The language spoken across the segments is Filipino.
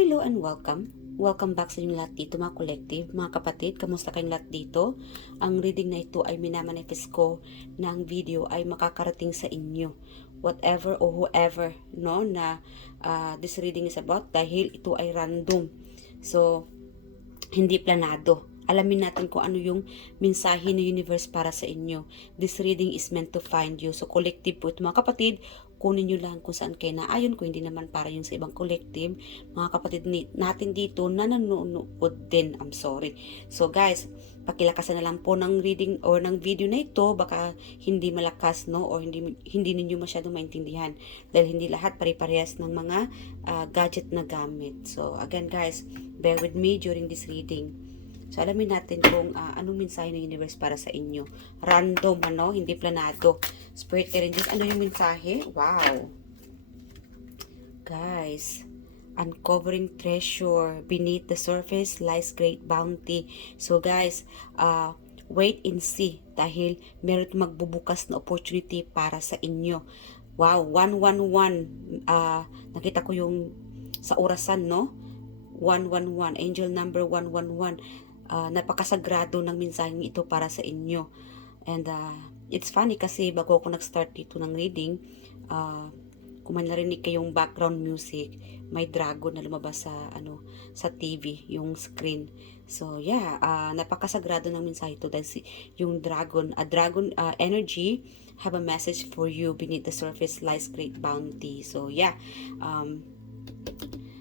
Hello and welcome. Welcome back sa inyong lahat dito mga collective. Mga kapatid, kamusta kayong lahat dito? Ang reading na ito ay minamanifest ko na ang video ay makakarating sa inyo. Whatever or whoever no, na this reading is about dahil ito ay random. So, hindi planado. Alamin natin kung ano yung mensahe ng universe para sa inyo. This reading is meant to find you. So, collective po ito mga kapatid. Kunin nyo lang kung saan kayo naayon. Kung hindi naman para yung sa ibang collective. Mga kapatid natin dito na nanonood din. I'm sorry. So, guys, pakilakasan na lang po ng reading or ng video na ito. Baka hindi malakas, no? Or hindi ninyo masyadong maintindihan. Dahil hindi lahat pare-parehas ng mga gadget na gamit. So, again guys, bear with me during this reading. So, alamin natin kung anong mensahe ng universe para sa inyo. Random, hindi planado. Spirit Rangers, ano yung mensahe? Wow! Guys, uncovering treasure. Beneath the surface lies great bounty. So, guys, wait and see. Dahil meron magbubukas na opportunity para sa inyo. Wow, 111. Nakita ko yung sa orasan, no? 111, angel number 111. Napakasagrado ng mensaheng ito para sa inyo. And it's funny kasi bago ako nag-start dito ng reading, kung may narinig kayong background music, may dragon na lumabas sa TV, yung screen. So yeah, napakasagrado ng mensahe ito dahil yung dragon energy have a message for you. Beneath the surface lies great bounty. So yeah,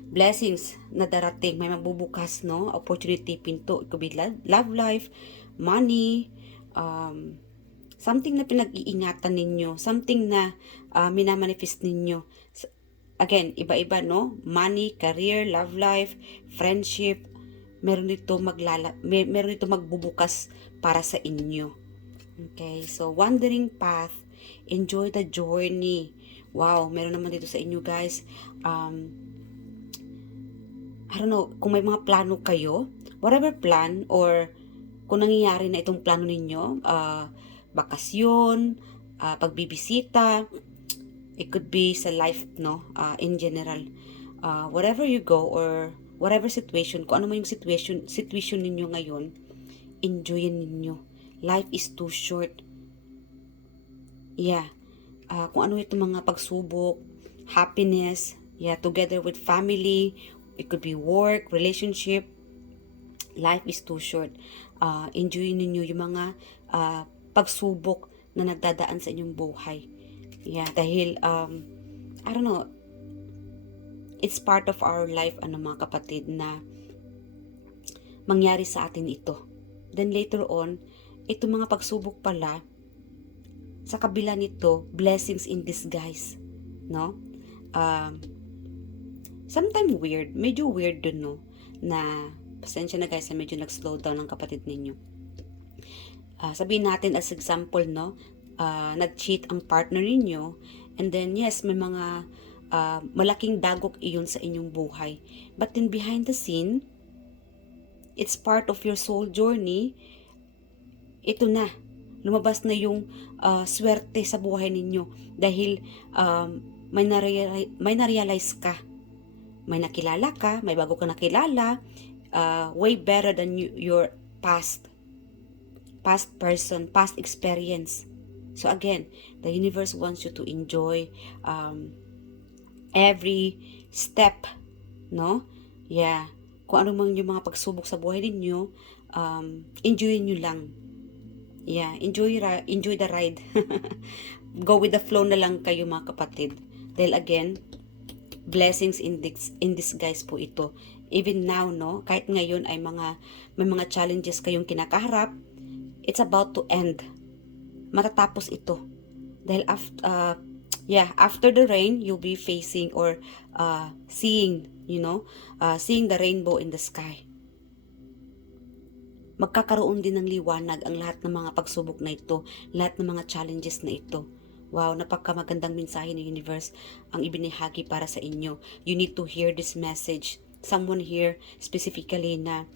blessings na darating, may magbubukas, no? Opportunity, pinto. It could be love life, money, something na pinag-iingatan ninyo, something na minamanifest ninyo. Again, iba-iba, no? Money, career, love life, friendship, meron dito magbubukas para sa inyo. Okay, so wandering path, enjoy the journey. Wow, meron naman dito sa inyo guys. I don't know, kung may mga plano kayo, whatever plan or kung nangyayari na itong plano ninyo, bakasyon, pagbibisita, it could be sa life, no, in general. Wherever you go or whatever situation, kung ano man yung situation ninyo ngayon, enjoyin ninyo. Life is too short. Yeah. Kung ano itong mga pagsubok, happiness, yeah, together with family, it could be work, relationship. Life is too short. Enjoy ninyo yung mga pagsubok na nagdadaan sa inyong buhay. Yeah, dahil, I don't know, it's part of our life, mga kapatid, na mangyari sa atin ito. Then later on, itong mga pagsubok pala, sa kabila nito, blessings in disguise. No? Sometimes weird, medyo weird dun, no, na pasensya na guys, medyo nag-slow down ang kapatid ninyo. Sabihin natin as example, no, nag-cheat ang partner ninyo, and then yes, may mga malaking dagok iyon sa inyong buhay. But then behind the scene, it's part of your soul journey, ito na, lumabas na yung swerte sa buhay ninyo dahil may na-realize ka. May nakilala ka, may bago ka nakilala, way better than your past person, past experience. So again, the universe wants you to enjoy every step, no? Yeah. Kung ano man yung mga pagsubok sa buhay ninyo, enjoy nyo lang. Yeah, enjoy the ride. Go with the flow na lang kayo mga kapatid. Dahil again, blessings in disguise po ito. Even now, no, kahit ngayon ay may mga challenges kayong kinakaharap, it's about to end. Matatapos ito. Dahil after the rain, you'll be facing or seeing the rainbow in the sky. Magkakaroon din ng liwanag ang lahat ng mga pagsubok na ito, lahat ng mga challenges na ito. Wow, napakamagandang mensahe ng universe ang ibinahagi para sa inyo. You need to hear this message. Someone here specifically na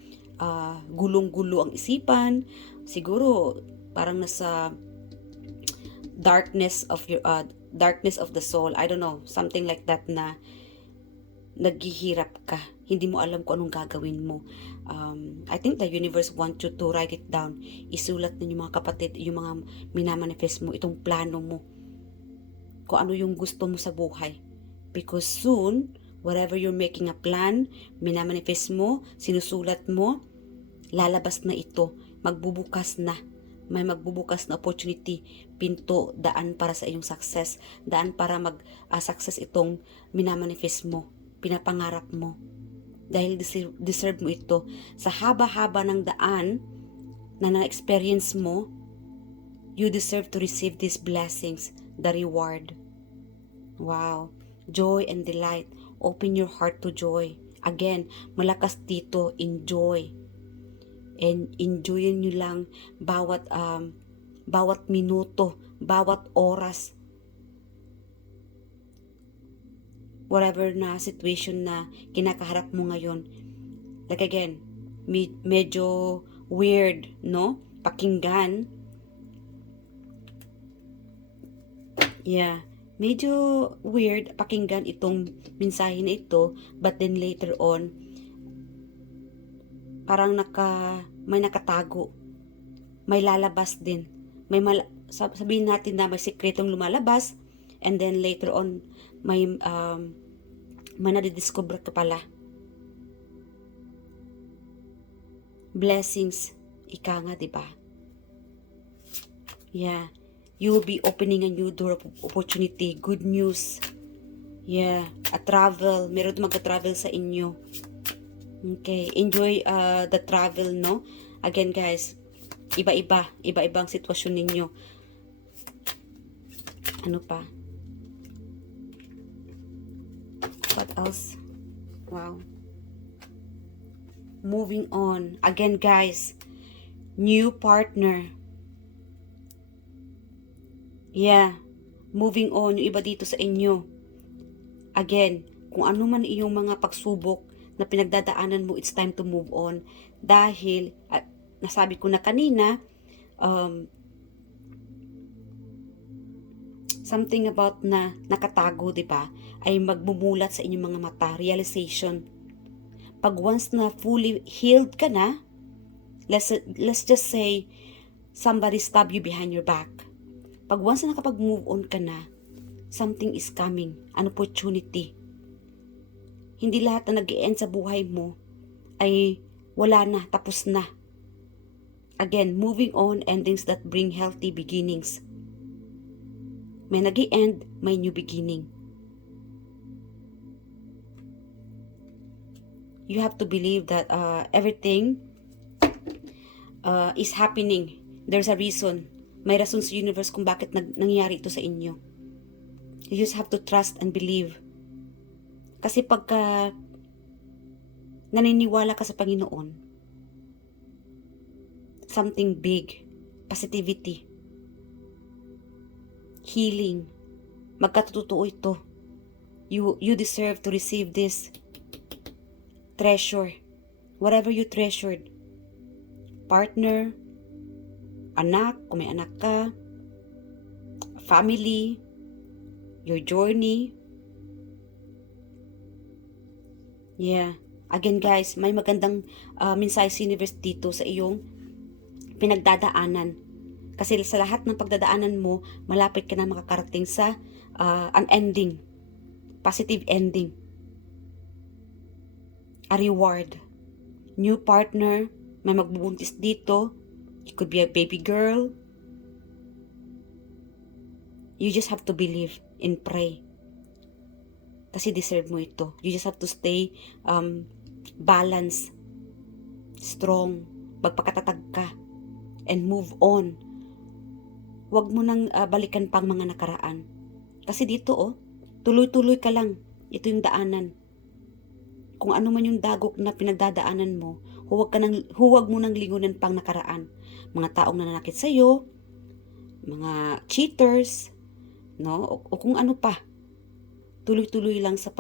gulong-gulo ang isipan, siguro parang nasa darkness of the soul, I don't know, something like that, na naghihirap ka. Hindi mo alam kung anong gagawin mo. I think the universe wants you to write it down. Isulat ninyo mga kapatid, yung mga minamanifest mo, itong plano mo. Kung ano yung gusto mo sa buhay. Because soon, whatever you're making a plan, minamanifest mo, sinusulat mo, lalabas na ito. Magbubukas na. May magbubukas na opportunity, pinto, daan para sa iyong success, daan para mag-success itong minamanifest mo, pinapangarap mo. Dahil deserve mo ito. Sa haba-haba ng daan na na-experience mo, you deserve to receive these blessings, the reward. Wow. Joy and delight. Open your heart to joy. Again, malakas dito, enjoy. And enjoyin nyo lang bawat minuto, bawat oras. Whatever na situation na kinakaharap mo ngayon. Like again, medyo weird, no? Pakinggan. Yeah, medyo weird pakinggan itong mensahe na ito, but then later on, parang may nakatago. May lalabas din. Sabihin natin na may sikretong lumalabas, and then later on, may nadidiscover ka pala. Blessings. Ika nga, diba? Yeah. You will be opening a new door of opportunity. Good news. Yeah. A travel. Meron magka-travel sa inyo. Okay. Enjoy the travel, no? Again, guys, iba-iba. Iba-ibang sitwasyon ninyo. Ano pa? What else? Wow. Moving on. Again, guys, new partner. Yeah. Moving on. Yung iba dito sa inyo. Again, kung ano man iyong mga pagsubok na pinagdadaanan mo, it's time to move on. Dahil, nasabi ko na kanina, something about na nakatago, diba? Ay magbumulat sa inyong mga mata, realization. Pag once na fully healed ka na, let's just say, somebody stab you behind your back. Pag once na nakapag-move on ka na, something is coming, an opportunity. Hindi lahat na nag-e-end sa buhay mo ay wala na, tapos na. Again, moving on, endings that bring healthy beginnings. May nag-e-end, may new beginning. You have to believe that everything is happening. There's a reason. May rason sa universe kung bakit nangyari ito sa inyo. You just have to trust and believe. Kasi pagka naniniwala ka sa Panginoon, something big, positivity, healing, magkatotoo ito. You deserve to receive this treasure. Whatever you treasured. Partner, anak, kung may anak ka, family, your journey. Yeah. Again, guys, may magandang mensahe sa universe dito sa iyong pinagdadaanan. Kasi sa lahat ng pagdadaanan mo, malapit ka na makakarating sa an ending. Positive ending. A reward. New partner. May magbubuntis dito. It could be a baby girl. You just have to believe and pray. Kasi deserve mo ito. You just have to stay balanced, strong, magpakatatag ka, and move on. Huwag mo nang balikan pang mga nakaraan. Kasi dito, tuloy-tuloy ka lang. Ito yung daanan. Kung ano man yung dagok na pinagdadaanan mo, huwag mo nang lingunan pang nakaraan. Mga taong nananakit sa'yo, mga cheaters, no? O kung ano pa. Tuloy-tuloy lang sa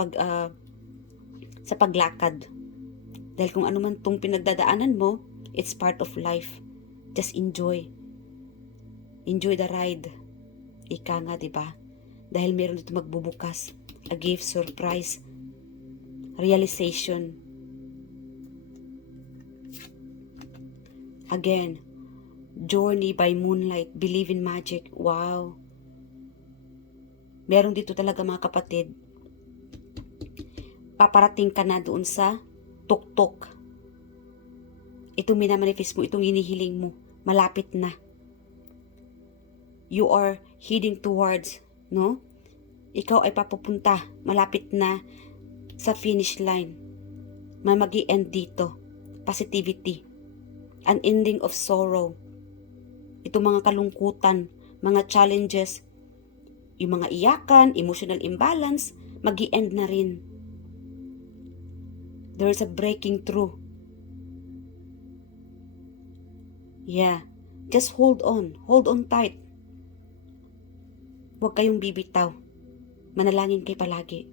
paglakad. Dahil kung ano man tong pinagdadaanan mo, it's part of life. Just enjoy. Enjoy the ride. Ika nga, diba? Dahil meron dito magbubukas. A gift, surprise. realization. Again, journey by moonlight, believe in magic. Wow. Meron dito talaga mga kapatid. Paparating ka na doon sa tuktok. Itong minamanifest mo, itong hinihiling mo, malapit na. You are heading towards, no? Ikaw ay papupunta, malapit na sa finish line. Mag-i-end dito. Positivity. An ending of sorrow. Itong mga kalungkutan, mga challenges, yung mga iyakan, emotional imbalance, mag-i-end na rin. There is a breaking through. Yeah. Just hold on. Hold on tight. Huwag kayong bibitaw. Manalangin kayo palagi.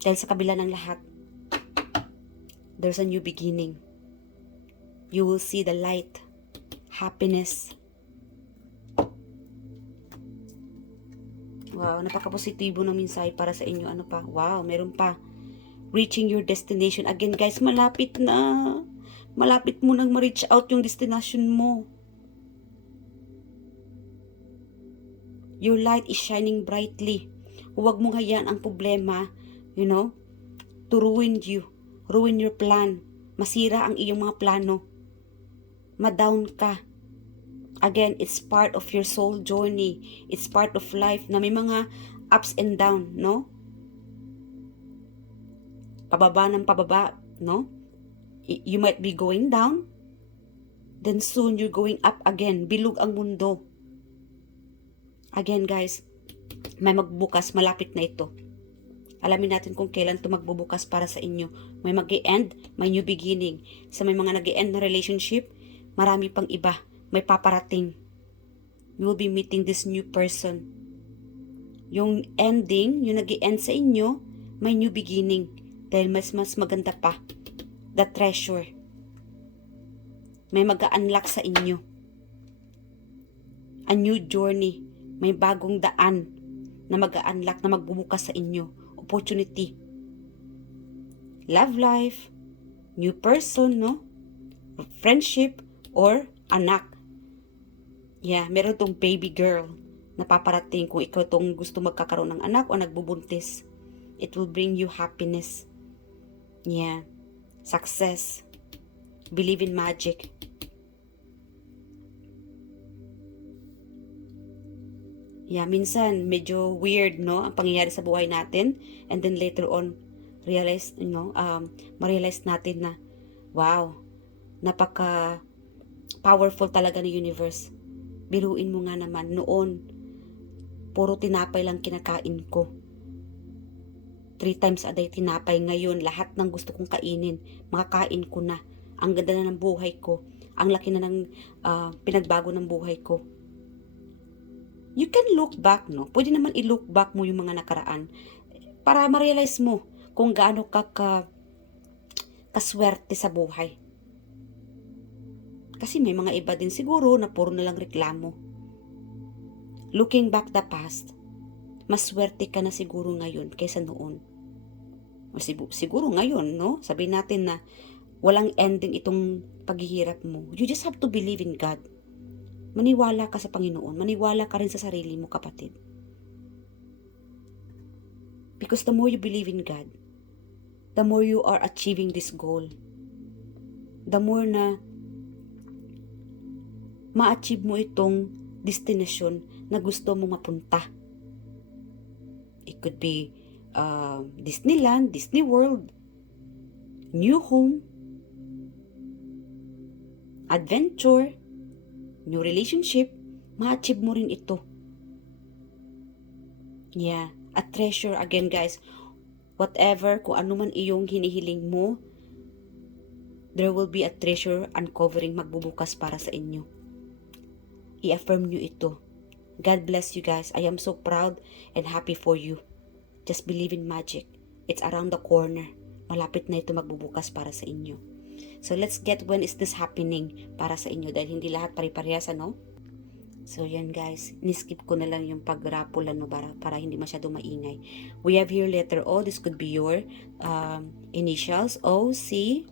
Dahil sa kabila ng lahat, there's a new beginning. You will see the light, happiness. Wow, napaka-positibo ng mensahe para sa inyo. Ano pa? Wow, meron pa. Reaching your destination. Again guys, malapit na. Malapit mo nang ma-reach out yung destination mo. Your light is shining brightly. Huwag mong hayaan ang problema, to ruin you. Ruin your plan. Masira ang iyong mga plano. Ma-down ka. Again, it's part of your soul journey. It's part of life na may mga ups and down, no? Pababa ng pababa, no? You might be going down, then soon you're going up again. Bilog ang mundo. Again guys, may magbukas, malapit na ito. Alamin natin kung kailan ito magbubukas para sa inyo. May mag-i-end, may new beginning. Sa may mga nag-i-end na relationship, marami pang iba. May paparating. You will be meeting this new person. Yung ending, yung nag-i-end sa inyo, may new beginning. Dahil mas maganda pa. The treasure. May mag-a-unlock sa inyo. A new journey. May bagong daan na mag-a-unlock, na magbubukas sa inyo. Opportunity. Love life. New person, no? Friendship or anak. Yeah, meron tong baby girl na paparating kung ikaw tong gusto magkakaroon ng anak o nagbubuntis. It will bring you happiness. Yeah. Success. Believe in magic. Yeah, minsan medyo weird, no, ang pangyayari sa buhay natin, and then later on realize, ma-realize natin na wow, napaka powerful talaga ng universe. Biruin mo nga naman, noon puro tinapay lang kinakain ko. 3 times a day tinapay. Ngayon lahat ng gusto kong kainin, makakain ko na. Ang ganda na ng buhay ko. Ang laki na ng pinagbago ng buhay ko. You can look back, no? Pwede naman i-look back mo yung mga nakaraan para ma-realize mo kung gaano ka kaswerte sa buhay. Kasi may mga iba din siguro na puro na lang reklamo. Looking back the past, mas swerte ka na siguro ngayon kaysa noon. O siguro ngayon, no? Sabihin natin na walang ending itong paghihirap mo. You just have to believe in God. Maniwala ka sa Panginoon. Maniwala ka rin sa sarili mo, kapatid. Because the more you believe in God, the more you are achieving this goal. The more na ma-achieve mo itong destination na gusto mo mapunta. It could be Disneyland, Disney World, new home, adventure, new relationship, ma-achieve mo rin ito. Yeah, a treasure again guys. Whatever, kung ano man iyong hinihiling mo, there will be a treasure uncovering magbubukas para sa inyo. I-affirm nyo ito. God bless you guys. I am so proud and happy for you. Just believe in magic. It's around the corner. Malapit na ito magbubukas para sa inyo. So let's get when is this happening para sa inyo dahil hindi lahat pare-parehas, ano? So, yan guys. Niskip ko na lang yung pag-rapulan no, para hindi masyado maingay. We have here letter O. This could be your initials. O, C.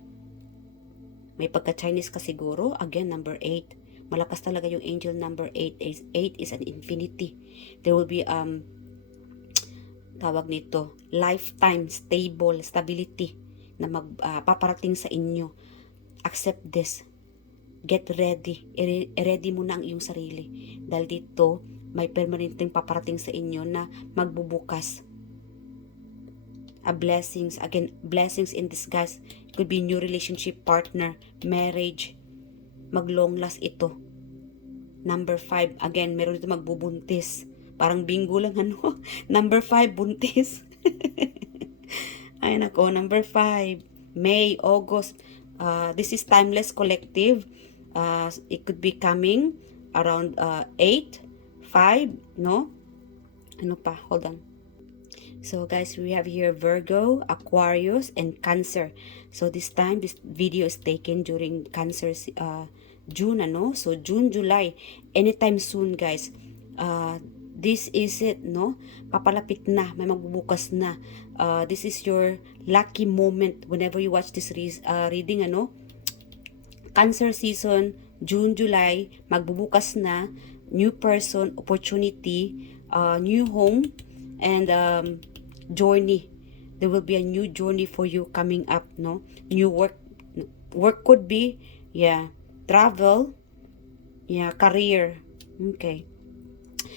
May pagka-Chinese ka siguro. Again, number 8. Malakas talaga yung angel number 8. 8 is an infinity. There will be, tawag nito, lifetime, stability na paparating sa inyo. Accept this. Get ready. I-ready mo na ang iyong sarili. Dahil dito, may permanenteng paparating sa inyo na magbubukas. Blessings. Again, blessings in disguise. It could be new relationship, partner, marriage. Mag-long last ito. Number 5. Again, meron dito magbubuntis. Parang bingo lang ano. Number 5, buntis. Ay nako, number 5. May, August. This is timeless collective. It could be coming around 8, 5, no? Ano pa? Hold on. So guys, we have here Virgo, Aquarius, and Cancer. So this time, this video is taken during Cancer June, ano? So June, July, anytime soon guys. This is it, no? Papalapit na, may magbubukas na. This is your lucky moment whenever you watch this reading, ano? Cancer season, June, July, magbubukas na, new person, opportunity, new home, and journey. There will be a new journey for you coming up, no? New work. Work could be, yeah, travel, yeah, career. Okay.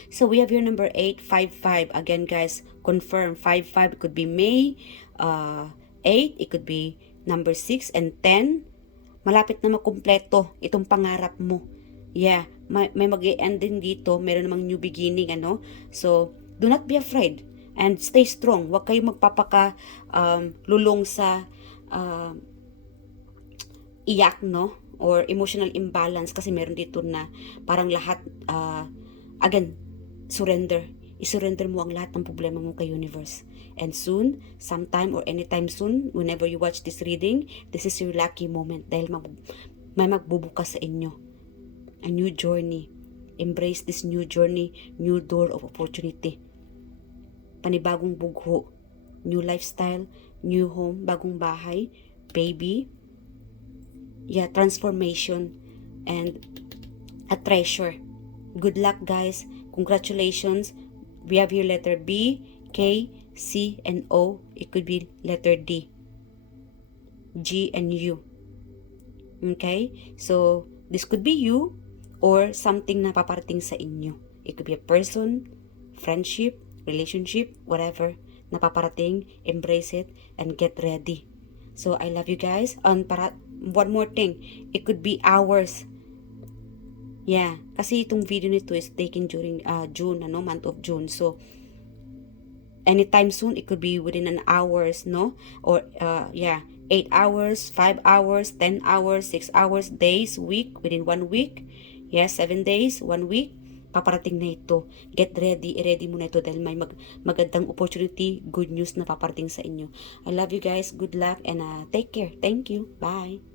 So we have here number 8, 5, 5. Again, guys, confirm. 5, 5, it could be May. 8, it could be number 6 and 10. Malapit na makumpleto itong pangarap mo. Yeah, may mag-e-end din dito. Meron namang new beginning, ano? So, do not be afraid and stay strong. Huwag kayong magpapaka lulong sa iyak, no? Or emotional imbalance kasi meron dito na parang lahat again, surrender. I-surrender mo ang lahat ng problema mo kay universe. And soon, sometime or anytime soon, whenever you watch this reading, this is your lucky moment dahil may magbubukas sa inyo. A new journey. Embrace this new journey, new door of opportunity. Panibagong bugho, new lifestyle, new home, bagong bahay, baby, yeah, transformation, and a treasure. Good luck guys. Congratulations. We have here letter B, K, C, and O. It could be letter D, G, and U. Okay? So, this could be you or something na paparating sa inyo. It could be a person, friendship, relationship, whatever na paparating. Embrace it and get ready. So, I love you guys. And one more thing. It could be hours. Yeah, kasi itong video nito is taken during June, ano, month of June. So, anytime soon, it could be within an hours, no? Or, yeah, 8 hours, 5 hours, 10 hours, 6 hours, days, week, within 1 week. Yes, 7 days, 1 week. Paparating na ito. Get ready, i-ready mo na ito dahil may magandang opportunity, good news na paparating sa inyo. I love you guys. Good luck and take care. Thank you. Bye.